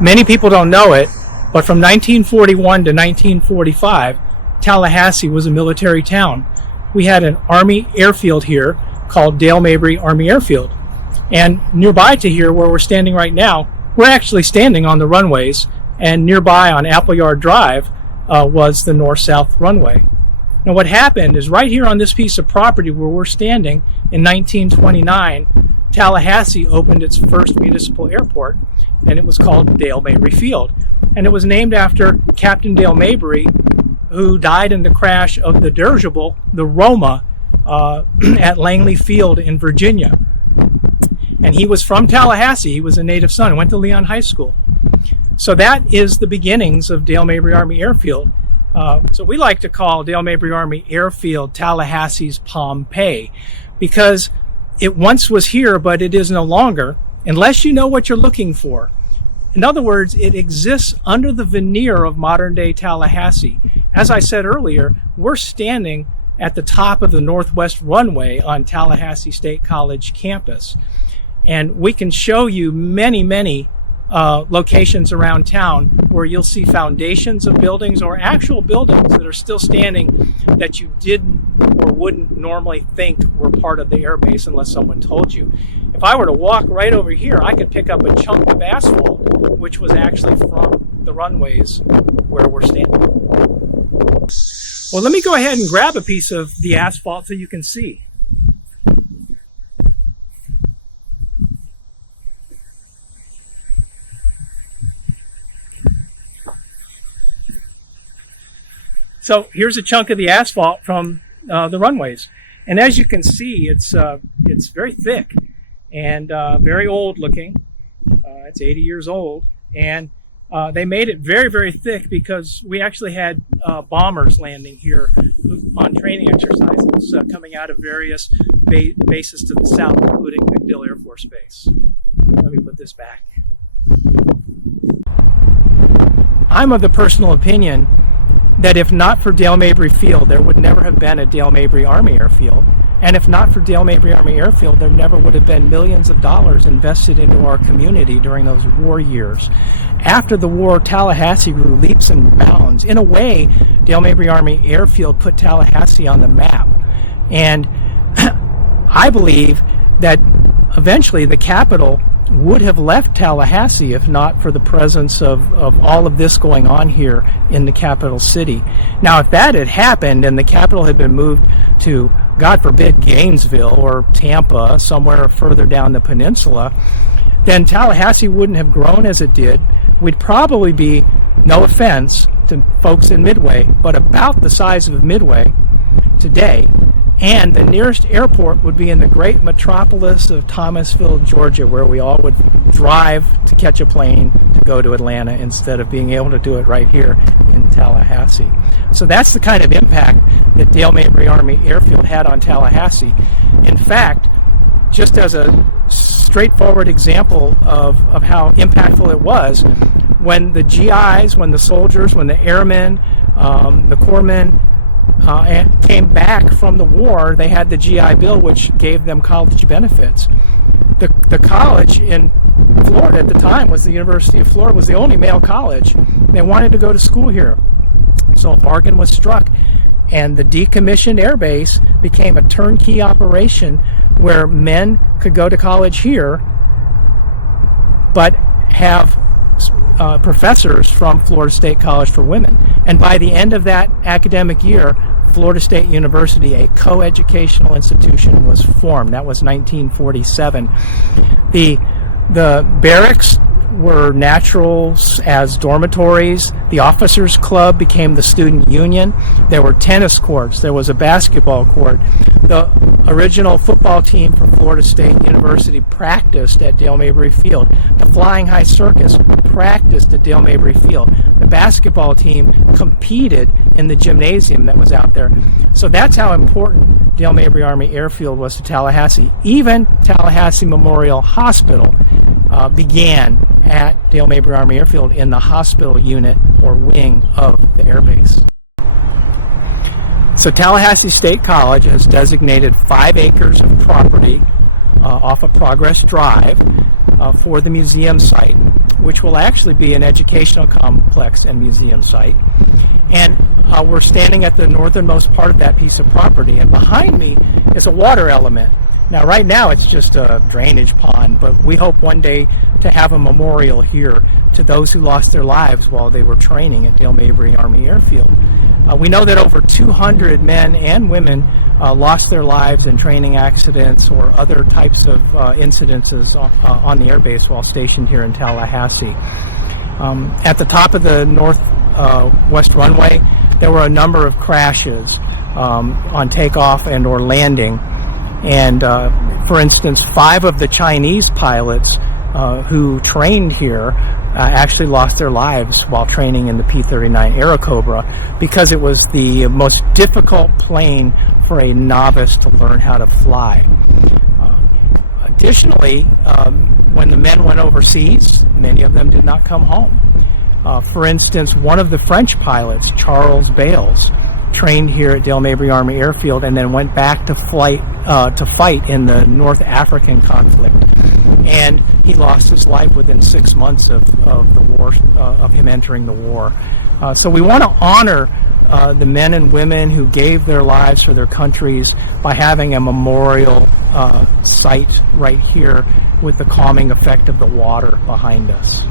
Many people don't know it, but from 1941 to 1945, Tallahassee was a military town. We had an Army airfield here called Dale Mabry Army Airfield. And nearby to here, where we're standing right now, we're actually standing on the runways, and nearby on Appleyard Drive was the north-south runway. Now what happened is right here on this piece of property where we're standing in 1929, Tallahassee opened its first municipal airport, and it was called Dale Mabry Field. And it was named after Captain Dale Mabry, who died in the crash of the dirigible, the Roma, at Langley Field in Virginia. And he was from Tallahassee. He was a native son, went to Leon High School. So that is the beginnings of Dale Mabry Army Airfield. So we like to call Dale Mabry Army Airfield Tallahassee's Pompeii, because it once was here, but it is no longer, unless you know what you're looking for. In other words, it exists under the veneer of modern-day Tallahassee. As I said earlier, we're standing at the top of the northwest runway on Tallahassee State College campus. And we can show you many locations around town where you'll see foundations of buildings or actual buildings that are still standing that you didn't or wouldn't normally think were part of the airbase unless someone told you. If I were to walk right over here, I could pick up a chunk of asphalt, which was actually from the runways where we're standing. Well, let me go ahead and grab a piece of the asphalt so you can see. So here's a chunk of the asphalt from the runways, and as you can see, it's very thick and very old looking. It's 80 years old, and they made it very thick because we actually had bombers landing here on training exercises coming out of various bases to the south, including MacDill Air Force Base. Let me put this back. I'm of the personal opinion that if not for Dale Mabry Field, there would never have been a Dale Mabry Army Airfield. And if not for Dale Mabry Army Airfield, there never would have been millions of dollars invested into our community during those war years. After the war, Tallahassee grew leaps and bounds. In a way, Dale Mabry Army Airfield put Tallahassee on the map. And I believe that eventually the capital would have left Tallahassee if not for the presence of all of this going on here in the capital city. Now, if that had happened and the capital had been moved to, God forbid, Gainesville or Tampa, somewhere further down the peninsula, then Tallahassee wouldn't have grown as it did. We'd probably be, no offense to folks in Midway, but about the size of Midway today. And the nearest airport would be in the great metropolis of Thomasville, Georgia, where we all would drive to catch a plane to go to Atlanta instead of being able to do it right here in Tallahassee. So that's the kind of impact that Dale Mabry Army Airfield had on Tallahassee. In fact, just as a straightforward example of how impactful it was, when the GIs, when the soldiers, when the airmen, the corpsmen, came back from the war, they had the GI Bill, which gave them college benefits. The college in Florida at the time was the University of Florida, was the only male college. They wanted to go to school here. So a bargain was struck, and the decommissioned airbase became a turnkey operation where men could go to college here, but have professors from Florida State College for Women. And by the end of that academic year, Florida State University, a co-educational institution, was formed. That was 1947. The barracks were natural as dormitories. The officers' club became the student union. There were tennis courts. There was a basketball court. The original football team from Florida State University practiced at Dale Mabry Field. The Flying High Circus practiced at Dale Mabry Field. The basketball team competed in the gymnasium that was out there. So that's how important Dale Mabry Army Airfield was to Tallahassee. Even Tallahassee Memorial Hospital began at Dale Mabry Army Airfield in the hospital unit or wing of the airbase. So Tallahassee State College has designated 5 acres of property off of Progress Drive for the museum site. which will actually be an educational complex and museum site. And we're standing at the northernmost part of that piece of property, and behind me is a water element. Now right now it's just a drainage pond, but we hope one day to have a memorial here to those who lost their lives while they were training at Dale Mabry Army Airfield. We know that over 200 men and women lost their lives in training accidents or other types of incidences on the airbase while stationed here in Tallahassee. At the top of the northwest runway, there were a number of crashes on takeoff and or landing. And for instance, 5 of the Chinese pilots who trained here actually lost their lives while training in the P-39 Airacobra because it was the most difficult plane for a novice to learn how to fly. Additionally, when the men went overseas, many of them did not come home. For instance, one of the French pilots, Charles Bales, trained here at Dale Mabry Army Airfield and then went back to fight in the North African conflict. And he lost his life within 6 months of the war, of him entering the war. So we want to honor the men and women who gave their lives for their countries by having a memorial site right here with the calming effect of the water behind us.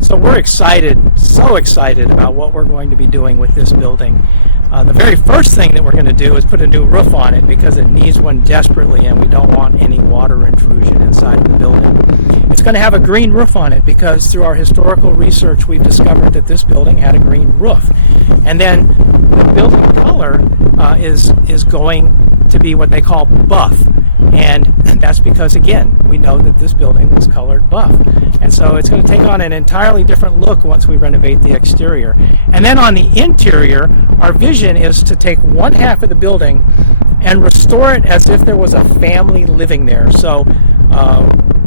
So we're excited, so excited about what we're going to be doing with this building. The very first thing that we're going to do is put a new roof on it because it needs one desperately, and we don't want any water intrusion inside of the building. It's going to have a green roof on it because through our historical research we've discovered that this building had a green roof. And then the building color is going to be what they call buff. And that's because, again, we know that this building was colored buff. And so it's going to take on an entirely different look once we renovate the exterior. And then on the interior, our vision is to take one half of the building and restore it as if there was a family living there. So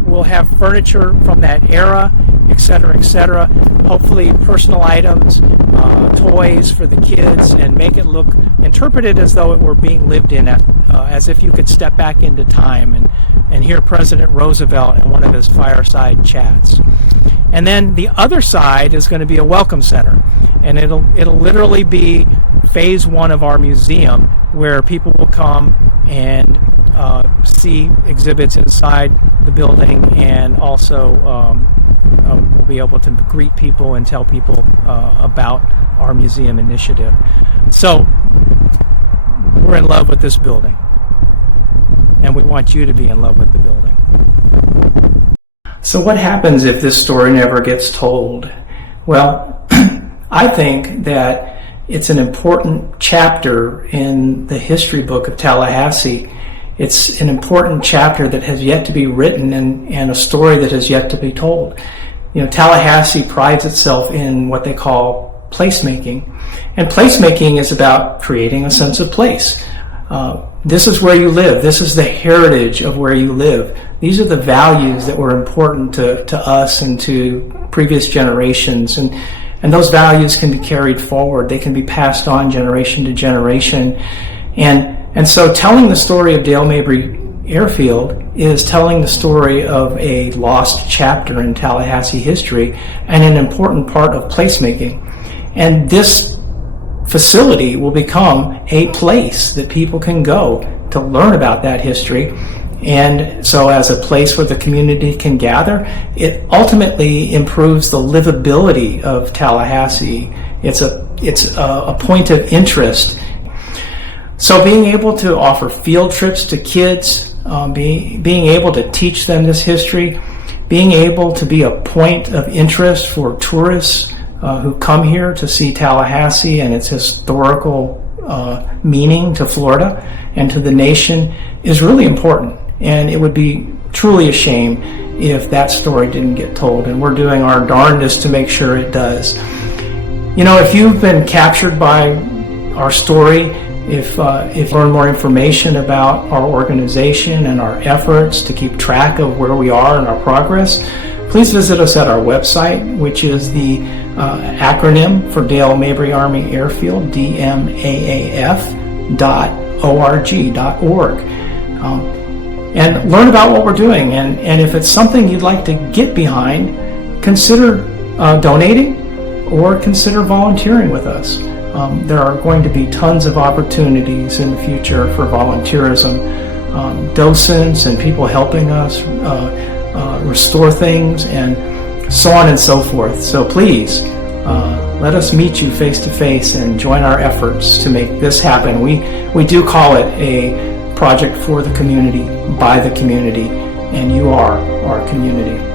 we'll have furniture from that era, etc., hopefully personal items, toys for the kids, and make it look, interpret it as though it were being lived in, as if you could step back into time and hear President Roosevelt in one of his fireside chats. And then the other side is going to be a welcome center, and it'll literally be phase 1 of our museum, where people will come and see exhibits inside the building, and also we'll be able to greet people and tell people about our museum initiative. So we're in love with this building, and we want you to be in love with the building. So what happens if this story never gets told? Well, I think that it's an important chapter in the history book of Tallahassee. It's an important chapter that has yet to be written, and a story that has yet to be told. You know, Tallahassee prides itself in what they call placemaking. And placemaking is about creating a sense of place. This is where you live. This is the heritage of where you live. These are the values that were important to us and to previous generations. And those values can be carried forward. They can be passed on generation to generation. And so telling the story of Dale Mabry Airfield is telling the story of a lost chapter in Tallahassee history and an important part of placemaking. And this facility will become a place that people can go to learn about that history. And so as a place where the community can gather, it ultimately improves the livability of Tallahassee. It's a point of interest. So being able to offer field trips to kids, being able to teach them this history, being able to be a point of interest for tourists who come here to see Tallahassee and its historical meaning to Florida and to the nation is really important. And it would be truly a shame if that story didn't get told, and we're doing our darndest to make sure it does. You know, if you've been captured by our story, if you learn more information about our organization and our efforts to keep track of where we are and our progress, please visit us at our website, which is the acronym for Dale Mabry Army Airfield, DMAAF.org. and learn about what we're doing. And if it's something you'd like to get behind, consider donating or consider volunteering with us. There are going to be tons of opportunities in the future for volunteerism, docents and people helping us restore things, and so on and so forth. So please, let us meet you face to face and join our efforts to make this happen. We do call it a project for the community, by the community, and you are our community.